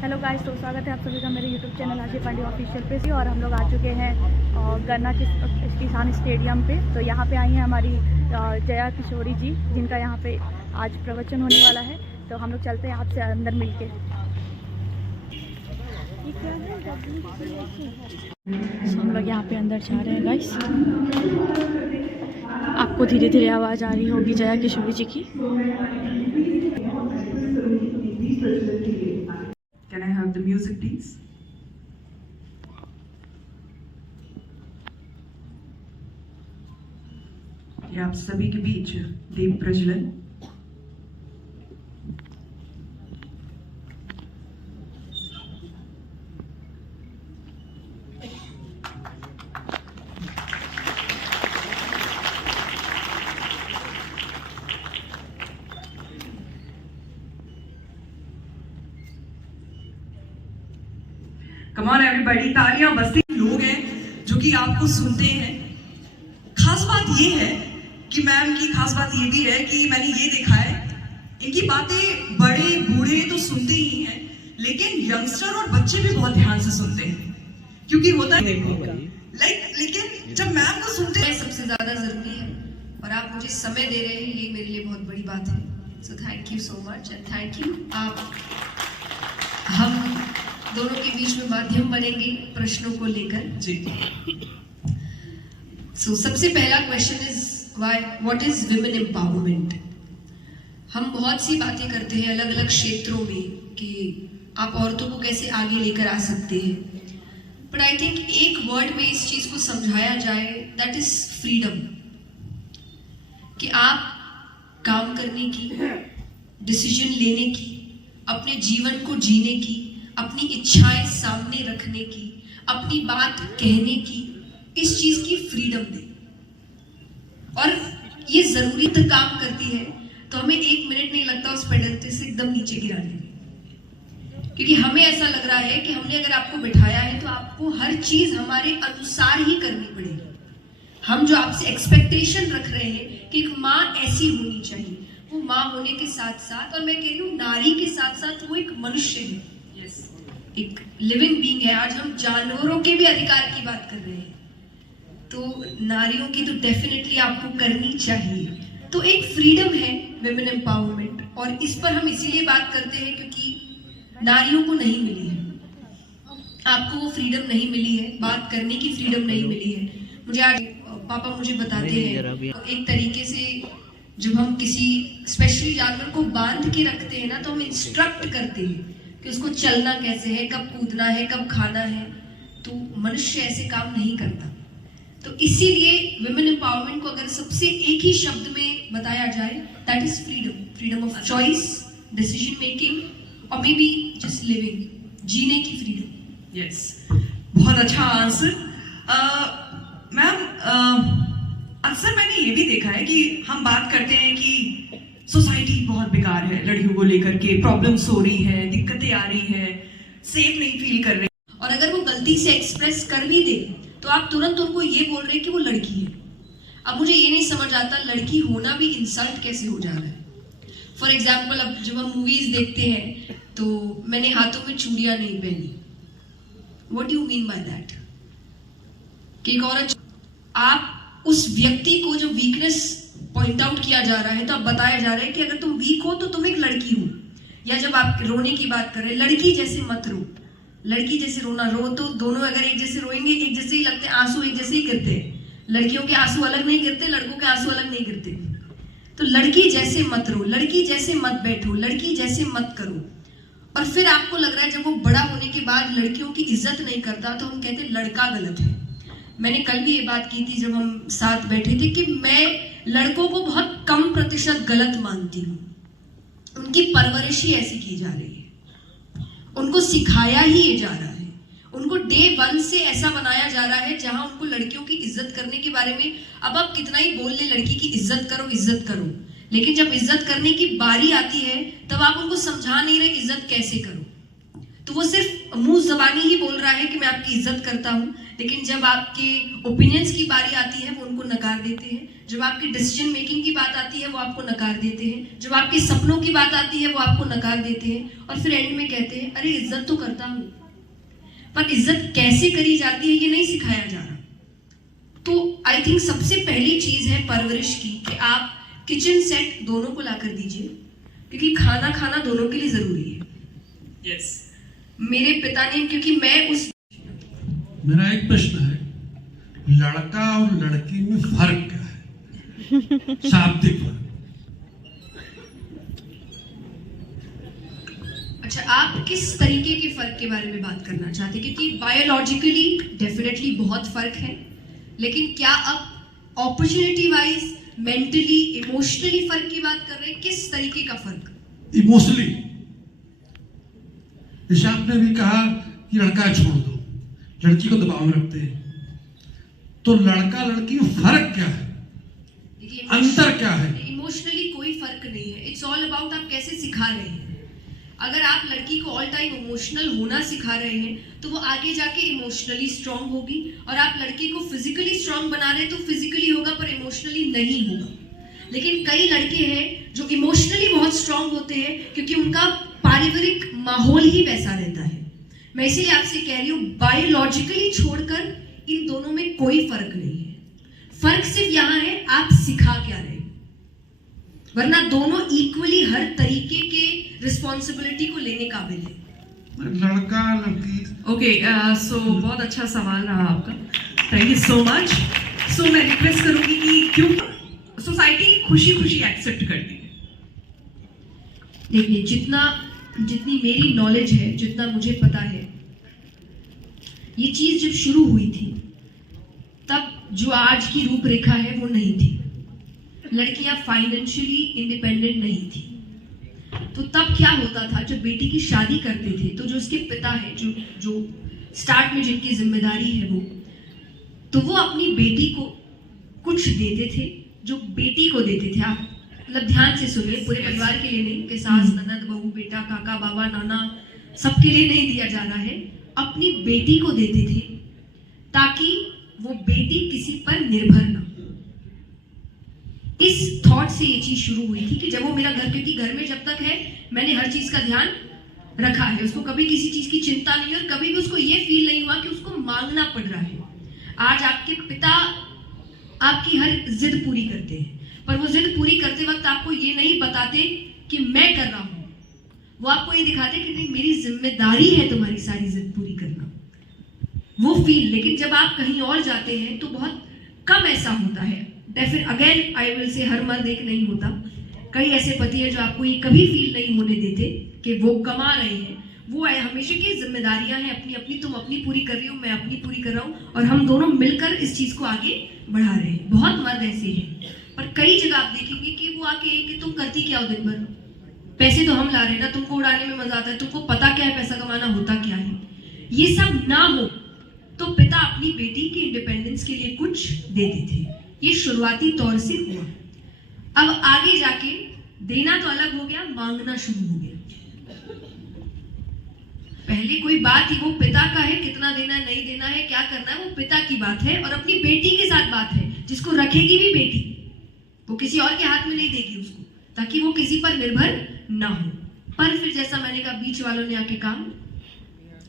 Hello guys, तो स्वागत है आप सभी का मेरे यूट्यूब चैनल आशी पांडे ऑफिशियल पे से। और हम लोग आ चुके हैं गन्ना किसान स्टेडियम पे। तो यहाँ पे आई हैं हमारी जया किशोरी जी, जिनका यहाँ पे आज प्रवचन होने वाला है। तो हम लोग चलते हैं आपसे अंदर मिलके। हम लोग यहाँ पे अंदर जा रहे हैं गाइस। आपको धीरे धीरे आवाज़ आ रही होगी जया किशोरी जी की। Can I have the music, please? ये आप सभी के बीच दीप प्रज्वलन। Come on everybody, तालियां बजती। लोग हैं जो कि आपको सुनते हैं। खास बात ये है कि मैम की खास बात ये भी है कि मैंने ये देखा है, इनकी बातें बड़े बूढ़े तो सुनते ही हैं, लेकिन यंगस्टर और बच्चे भी बहुत ध्यान से सुनते हैं, क्योंकि होता है लेकिन जब मैम को सुनते हैं सबसे ज्यादा जरूरी है। और आप मुझे समय दे रहे हैं, ये मेरे लिए बहुत बड़ी बात है। So thank you so much and thank you. आप हम दोनों के बीच में माध्यम बनेंगे प्रश्नों को लेकर जी। सो सबसे पहला question is what is women empowerment. हम बहुत सी बातें करते हैं अलग अलग क्षेत्रों में कि आप औरतों को कैसे आगे लेकर आ सकते हैं, बट आई थिंक एक वर्ड में इस चीज को समझाया जाए, दैट इज फ्रीडम। कि आप काम करने की, डिसीजन लेने की, अपने जीवन को जीने की, अपनी इच्छाएं सामने रखने की, अपनी बात कहने की, इस चीज की फ्रीडम दे। और ये जरूरी तो काम करती है तो हमें एक मिनट नहीं लगता उस पेडल से एकदम नीचे गिराने में, क्योंकि हमें ऐसा लग रहा है कि हमने अगर आपको बिठाया है तो आपको हर चीज हमारे अनुसार ही करनी पड़ेगी। हम जो आपसे एक्सपेक्टेशन रख रहे हैं कि एक माँ ऐसी होनी चाहिए, वो माँ होने के साथ साथ, और मैं कह रही हूँ नारी के साथ साथ वो एक मनुष्य है, एक लिविंग बीइंग है। आज हम जानवरों के भी अधिकार की बात कर रहे हैं, तो नारियों की तो डेफिनेटली आपको करनी चाहिए। तो एक फ्रीडम है विमेन एम्पावरमेंट, और इस पर हम इसीलिए बात करते हैं क्योंकि नारियों को नहीं मिली है, आपको वो फ्रीडम नहीं मिली है, बात करने की फ्रीडम नहीं मिली है। मुझे आज पापा मुझे बताते हैं एक तरीके से जब हम किसी स्पेशली जानवर को बांध के रखते हैं ना, तो हम इंस्ट्रक्ट करते हैं कि उसको चलना कैसे है, कब कूदना है, कब खाना है। तो मनुष्य ऐसे काम नहीं करता। तो इसीलिए विमेन एम्पावरमेंट को अगर सबसे एक ही शब्द में बताया जाए, that is freedom. Freedom of choice, decision making, और मे बी जस्ट लिविंग, जीने की फ्रीडम। यस, बहुत अच्छा आंसर मैम। अक्सर मैंने ये भी देखा है कि हम बात करते हैं कि सोसाइटी बहुत बेकार है, लड़कियों को लेकर के प्रॉब्लम्स हो रही है, दिक्कतें आ रही है, सेफ नहीं फील कर रहे। और अगर वो गलती से एक्सप्रेस कर भी दे तो आप तुरंत उनको ये बोल रहे हैं कि वो लड़की है। अब मुझे ये नहीं समझ आता लड़की होना भी इंसल्ट कैसे हो जा रहा है। फॉर एग्जाम्पल, अब जब हम मूवीज देखते हैं तो मैंने हाथों में चूड़ियां नहीं पहनी, what you mean by that? कि एक औरत, आप उस व्यक्ति को जो वीकनेस पॉइंट आउट किया जा रहा है, तो अब बताया जा रहा है कि अगर तुम वीक हो तो तुम एक लड़की हो। या जब आप रोने की बात कर रहे हैं, लड़की जैसे मत रो, लड़की जैसे रोना रो तो दोनों अगर एक जैसे रोएंगे एक जैसे ही लगते, आंसू एक जैसे ही गिरते हैं। लड़कियों के आंसू अलग नहीं गिरते, लड़कों के आंसू अलग नहीं गिरते। तो लड़की जैसे मत रो, लड़की जैसे मत बैठो, लड़की जैसे मत करो। और फिर आपको लग रहा है जब वो बड़ा होने के बाद लड़कियों की इज्जत नहीं करता, तो हम कहते हैं लड़का गलत है। मैंने कल भी ये बात की थी जब हम साथ बैठे थे कि मैं लड़कों को बहुत कम प्रतिशत गलत मानती हूँ। उनकी परवरिश ही ऐसी की जा रही है, उनको सिखाया ही ये जा रहा है, उनको डे 1 से ऐसा बनाया जा रहा है जहां उनको लड़कियों की इज्जत करने के बारे में, अब आप कितना ही बोल ले लड़की की इज्जत करो, लेकिन जब इज्जत करने की बारी आती है तब आप उनको समझा नहीं रहे इज्जत कैसे करो। तो वो सिर्फ मुंह जबानी ही बोल रहा है कि मैं आपकी इज्जत करता हूँ, लेकिन जब आपके ओपिनियंस की बारी आती है वो उनको नकार देते हैं। जब आपकी डिसीजन मेकिंग की बात आती है वो आपको नकार देते हैं, जब आपके सपनों की बात आती है वो आपको नकार देते हैं और फिर एंड में कहते हैं अरे इज्जत तो करता हूं, पर इज्जत कैसे करी जाती है ये नहीं सिखाया जा रहा। तो आई थिंक सबसे पहली चीज है परवरिश की कि आप किचन सेट दोनों को लाकर दीजिए, क्योंकि खाना खाना दोनों के लिए जरूरी है। यस, मेरे पिता ने, क्योंकि मैं उस मेरा एक प्रश्न है, लड़का और लड़की में फर्क क्या है? शाब्दिक फर्क। अच्छा, आप किस तरीके के फर्क के बारे में बात करना चाहते हैं? क्योंकि बायोलॉजिकली डेफिनेटली बहुत फर्क है, लेकिन क्या आप अपॉर्चुनिटी वाइज, मेंटली, इमोशनली फर्क की बात कर रहे हैं? किस तरीके का फर्क? इमोशनली, जैसे आपने भी कहा कि लड़का छोड़ दो, लड़की को दबाव में रखते हैं, तो लड़का लड़की में फर्क क्या है, अंतर क्या है? इमोशनली कोई फर्क नहीं है। इट्स ऑल अबाउट आप कैसे सिखा रहे हैं। अगर आप लड़की को ऑल टाइम इमोशनल होना सिखा रहे हैं तो वो आगे जाके इमोशनली स्ट्रांग होगी, और आप लड़की को फिजिकली स्ट्रांग बना रहे हैं तो फिजिकली होगा पर इमोशनली नहीं होगा। लेकिन कई लड़के हैं जो इमोशनली बहुत स्ट्रांग होते हैं क्योंकि उनका पारिवारिक माहौल ही वैसा रहता है। मैं इसीलिए आपसे कह रही हूँ, बायोलॉजिकली छोड़कर इन दोनों में कोई फर्क नहीं है। फर्क सिर्फ यहाँ है आप सिखा क्या रहे, वरना दोनों इक्वली हर तरीके के रिस्पॉन्सिबिलिटी को लेने काबिल है। लड़का लड़की, ओके, सो बहुत अच्छा सवाल रहा आपका, थैंक यू सो मच। सो मैं रिक्वेस्ट करूंगी कि क्यों सोसाइटी खुशी खुशी एक्सेप्ट करती है। देखिए, जितनी मेरी नॉलेज है, जितना मुझे पता है, ये चीज जब शुरू हुई थी तब जो आज की रूपरेखा है वो नहीं थी। लड़कियां फाइनेंशियली इंडिपेंडेंट नहीं थी। तो तब क्या होता था, जब बेटी की शादी करते थे तो जो उसके पिता है, जो स्टार्ट में जिनकी जिम्मेदारी है वो अपनी बेटी को कुछ देते थे जो बेटी को देते थे। आप मतलब ध्यान से सुनिए, पूरे परिवार के लिए नहीं कि सास, ननद, बहू, बेटा, काका, बाबा, नाना सबके लिए नहीं दिया जा रहा है, अपनी बेटी को देते थे ताकि वो बेटी किसी पर निर्भर ना। इस थॉट से ये चीज शुरू हुई थी कि जब वो मेरा घर, क्योंकि घर में जब तक है मैंने हर चीज का ध्यान रखा है, उसको कभी किसी चीज की चिंता नहीं, और कभी भी उसको ये फील नहीं हुआ कि उसको मांगना पड़ रहा है। आज आपके पिता आपकी हर जिद पूरी करते हैं, पर वो जिद पूरी करते वक्त आपको ये नहीं बताते कि मैं कर रहा हूं, वो आपको ये दिखाते कि नहीं, मेरी जिम्मेदारी है तुम्हारी सारी जिद पूरी करना, वो फील। लेकिन जब आप कहीं और जाते हैं तो बहुत कम ऐसा होता है। Definite again I will say हर मर्द एक नहीं होता, कई ऐसे पति हैं जो आपको ये कभी फील नहीं होने देते कि वो कमा रहे हैं, वो हमेशा की जिम्मेदारियां हैं अपनी अपनी, तुम अपनी पूरी कर रही हो, मैं अपनी पूरी कर रहा हूँ, और हम दोनों मिलकर इस चीज को आगे बढ़ा रहे हैं। बहुत मर्द ऐसे हैं, पर कई जगह आप देखेंगे कि वो आके कि तुम करती क्या हो दिन भर, पैसे तो हम ला रहे हैं ना, तुमको उड़ाने में मजा आता है, तुमको पता क्या है पैसा कमाना होता क्या है। ये सब ना हो तो पिता अपनी बेटी के इंडिपेंडेंस के लिए कुछ देते थे। ये शुरुआती तौर से हुआ। अब आगे जाके देना तो अलग हो गया, मांगना शुरू हो गया। पहले कोई बात ही वो पिता का है, कितना देना है, नहीं देना है, क्या करना है, वो पिता की बात है, और अपनी बेटी के साथ बात है, जिसको रखेगी भी बेटी, वो किसी और के हाथ में नहीं देगी उसको, ताकि वो किसी पर निर्भर ना हो। पर फिर जैसा मैंने कहा, बीच वालों ने आके काम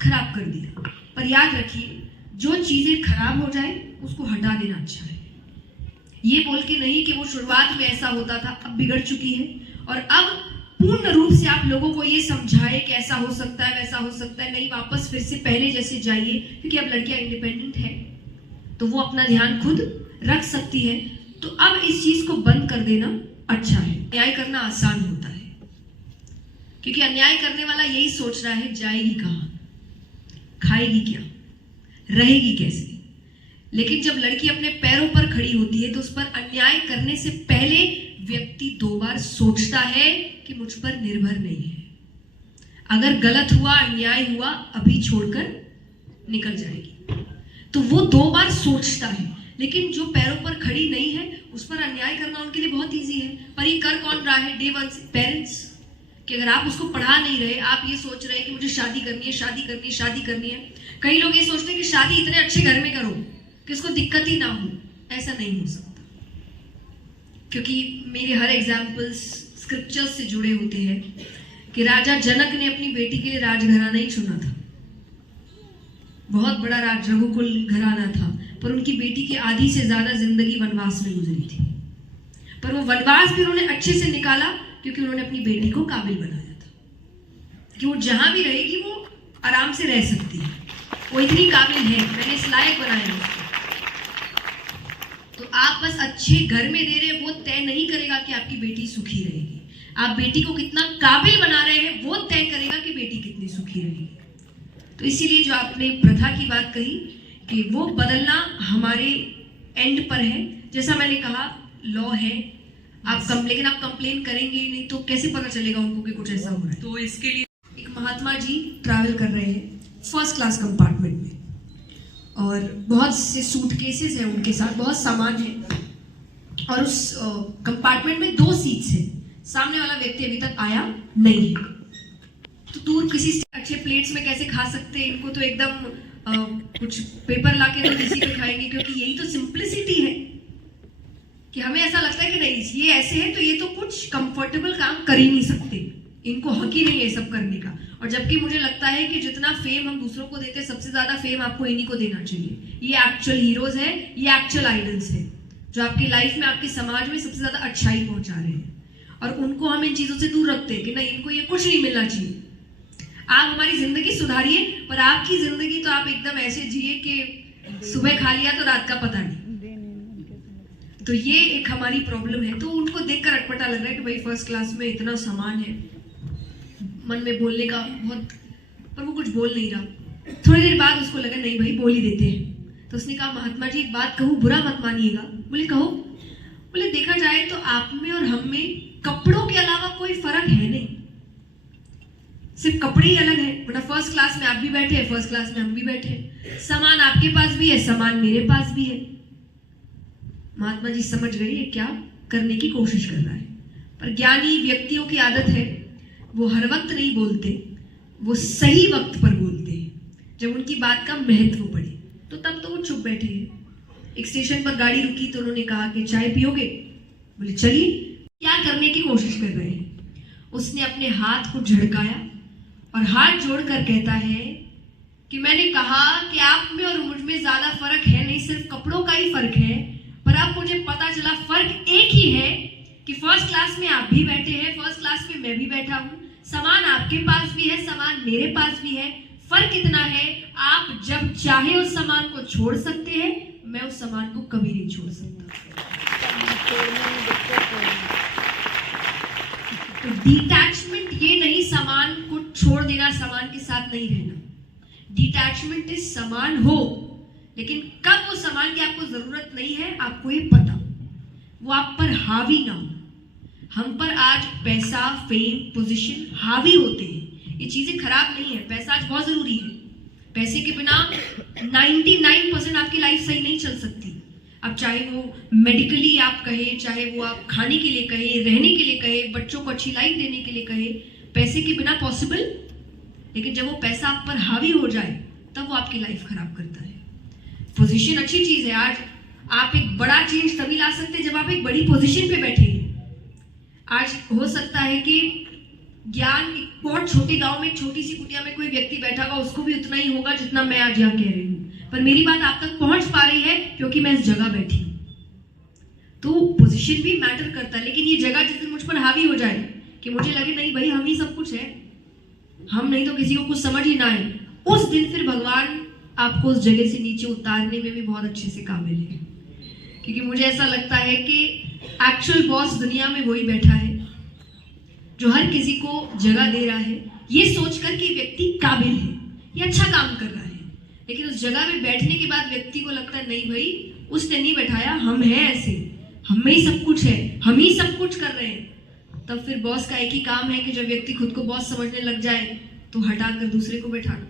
खराब कर दिया। पर याद रखिए, जो चीजें खराब हो जाए उसको हटा देना अच्छा है। ये बोल के नहीं कि वो शुरुआत में ऐसा होता था, अब बिगड़ चुकी है, और अब पूर्ण रूप से आप लोगों को ये समझाए कि ऐसा हो सकता है, वैसा हो सकता है, नहीं, वापस फिर से पहले जैसे जाइए, क्योंकि अब लड़कियां इंडिपेंडेंट है तो वो अपना ध्यान खुद रख सकती है। तो अब इस चीज को बंद कर देना अच्छा है। न्याय करना आसान होता है, क्योंकि अन्याय करने वाला यही सोच रहा है जाएगी कहाँ, खाएगी क्या, रहेगी कैसे। लेकिन जब लड़की अपने पैरों पर खड़ी होती है तो उस पर अन्याय करने से पहले व्यक्ति 2 बार सोचता है कि मुझ पर निर्भर नहीं है, अगर गलत हुआ, अन्याय हुआ, अभी छोड़कर निकल जाएगी, तो वो 2 बार सोचता है। लेकिन जो पैरों पर खड़ी नहीं है उस पर अन्याय करना उनके लिए बहुत ईजी है। पर ये कर कौन रहा है डे वन से? पेरेंट्स। कि अगर आप उसको पढ़ा नहीं रहे, आप ये सोच रहे हैं कि मुझे शादी करनी है, शादी करनी है, शादी करनी है। कई लोग ये सोचते हैं कि शादी इतने अच्छे घर में करो कि उसको दिक्कत ही ना हो। ऐसा नहीं हो सकता। क्योंकि मेरे हर एग्जाम्पल्स स्क्रिप्चर्स से जुड़े होते हैं कि राजा जनक ने अपनी बेटी के लिए राजघराना नहीं चुना था। बहुत बड़ा राज रघुकुल घराना था, पर उनकी बेटी की आधी से ज्यादा जिंदगी वनवास में गुजरी थी। पर वो वनवास भी उन्होंने अच्छे से निकाला क्योंकि उन्होंने अपनी बेटी को काबिल बनाया था कि वो जहां भी रहेगी वो आराम से रह सकती है, वो इतनी काबिल है, मैंने इस लायक बनाया उसको। तो आप बस अच्छे घर में दे रहे, वो तय नहीं करेगा कि आपकी बेटी सुखी रहेगी। आप बेटी को कितना काबिल बना रहे हैं वो तय करेगा कि बेटी कितनी सुखी रहेगी। तो इसीलिए जो आपने प्रथा की बात कही कि वो बदलना हमारे एंड पर है। जैसा मैंने कहा, लॉ है, आप लेकिन आप कंप्लेन करेंगे नहीं तो कैसे पता चलेगा उनको कि कुछ ऐसा हो रहा है। तो इसके लिए एक महात्मा जी ट्रैवल कर रहे हैं फर्स्ट क्लास कंपार्टमेंट में, और बहुत से सूटकेसेस हैं उनके साथ, बहुत सामान है, और उस कंपार्टमेंट में 2 सीट्स हैं। सामने वाला व्यक्ति अभी तक आया नहीं है। तो दूर किसी से अच्छे प्लेट्स में कैसे खा सकते हैं, इनको तो एकदम कुछ पेपर लाके तो किसी पे खाएंगे, क्योंकि यही तो सिंप्लिसिटी है कि हमें ऐसा लगता है कि नहीं ये ऐसे है तो ये तो कुछ कंफर्टेबल काम कर ही नहीं सकते, इनको हक ही नहीं है सब करने का। और जबकि मुझे लगता है कि जितना फेम हम दूसरों को देते हैं, सबसे ज्यादा फेम आपको इन्हीं को देना चाहिए। ये एक्चुअल हीरोज है, ये एक्चुअल आइडल्स है, जो आपकी लाइफ में, आपके समाज में सबसे ज्यादा अच्छाई पहुंचा रहे हैं, और उनको हम इन चीजों से दूर रखते हैं कि नहीं इनको ये कुछ नहीं मिलना चाहिए। आप हमारी जिंदगी सुधारिए, पर आपकी जिंदगी तो आप एकदम ऐसे जिए कि सुबह खा लिया तो रात का पता नहीं। तो ये एक हमारी प्रॉब्लम है। तो उनको देखकर अटपटा लग रहा है कि भाई फर्स्ट क्लास में इतना सामान है, मन में बोलने का बहुत, पर वो कुछ बोल नहीं रहा। थोड़ी देर बाद उसको लगा नहीं भाई बोल ही देते हैं। तो उसने कहा महात्मा जी एक बात कहूँ, बुरा मत मानिएगा। बोले कहो। बोले देखा जाए तो आप में और हम में कपड़ों के अलावा कोई फर्क है नहीं, सिर्फ कपड़े ही अलग है, वरना फर्स्ट क्लास में आप भी बैठे हैं, फर्स्ट क्लास में हम भी बैठे हैं, सामान आपके पास भी है, सामान मेरे पास भी है। महात्मा जी समझ गए ये क्या करने की कोशिश कर रहा है। पर ज्ञानी व्यक्तियों की आदत है, वो हर वक्त नहीं बोलते, वो सही वक्त पर बोलते हैं। जब उनकी बात का महत्व पड़े तो तब तो वो चुप बैठे हैं। एक स्टेशन पर गाड़ी रुकी तो उन्होंने कहा कि चाय पियोगे? बोले चलिए। क्या करने की कोशिश कर रहे हैं? उसने अपने हाथ को झड़काया और हाथ जोड़कर कहता है कि मैंने कहा कि आप में और मुझ में ज्यादा फर्क है नहीं, सिर्फ कपड़ों का ही फर्क है। पर अब मुझे पता चला फर्क एक ही है कि फर्स्ट क्लास में आप भी बैठे हैं, फर्स्ट क्लास में मैं भी बैठा हूं, सामान आपके पास भी है, सामान मेरे पास भी है। फर्क इतना है आप जब चाहे उस सामान को छोड़ सकते हैं, मैं उस सामान को कभी नहीं छोड़ सकता। तो डिटैचमेंट ये नहीं सामान को छोड़ देना, सामान के साथ नहीं रहना। डिटैचमेंट इज सामान हो, लेकिन कब वो सामान की आपको जरूरत नहीं है आपको ये पता, वो आप पर हावी ना हो। हम पर आज पैसा, फेम, पोजीशन हावी होते हैं। ये चीजें खराब नहीं है, पैसा आज बहुत जरूरी है। पैसे के बिना 99% आपकी लाइफ सही नहीं चल सकती। अब चाहे वो मेडिकली आप कहे, चाहे वो आप खाने के लिए कहे, रहने के लिए कहे, बच्चों को अच्छी लाइफ देने के लिए कहे, पैसे के बिना पॉसिबल। लेकिन जब वो पैसा आप पर हावी हो जाए तब वो आपकी लाइफ खराब करता है। पोजीशन अच्छी चीज है, आज आप एक बड़ा चेंज तभी ला सकते हैं जब आप एक बड़ी पोजीशन पे बैठेंगे। आज हो सकता है कि ज्ञान एक बहुत छोटे गांव में, छोटी सी कुटिया में कोई व्यक्ति बैठा होगा, उसको भी उतना ही होगा जितना मैं आज यहाँ कह रही हूँ, पर मेरी बात आप तक पहुंच पा रही है क्योंकि मैं इस जगह बैठी हूँ। तो पोजीशन भी मैटर करता है, लेकिन ये जगह जिस दिन मुझ पर हावी हो जाए कि मुझे लगे नहीं भाई हम ही सब कुछ है, हम नहीं तो किसी को कुछ समझ ही ना आए, उस दिन फिर भगवान आपको उस जगह से नीचे उतारने में भी बहुत अच्छे से काबिल है। क्योंकि मुझे ऐसा लगता है कि एक्चुअल बॉस दुनिया में वही बैठा है जो हर किसी को जगह दे रहा है, ये सोचकर कि व्यक्ति काबिल है, ये अच्छा काम कर रहा है। लेकिन उस जगह में बैठने के बाद व्यक्ति को लगता है नहीं भाई उसने नहीं बैठाया, हम हैं ऐसे, हम में ही सब कुछ है, हम ही सब कुछ कर रहे हैं। तब फिर बॉस का एक ही काम है कि जब व्यक्ति खुद को बॉस समझने लग जाए तो हटाकर दूसरे को बैठाना।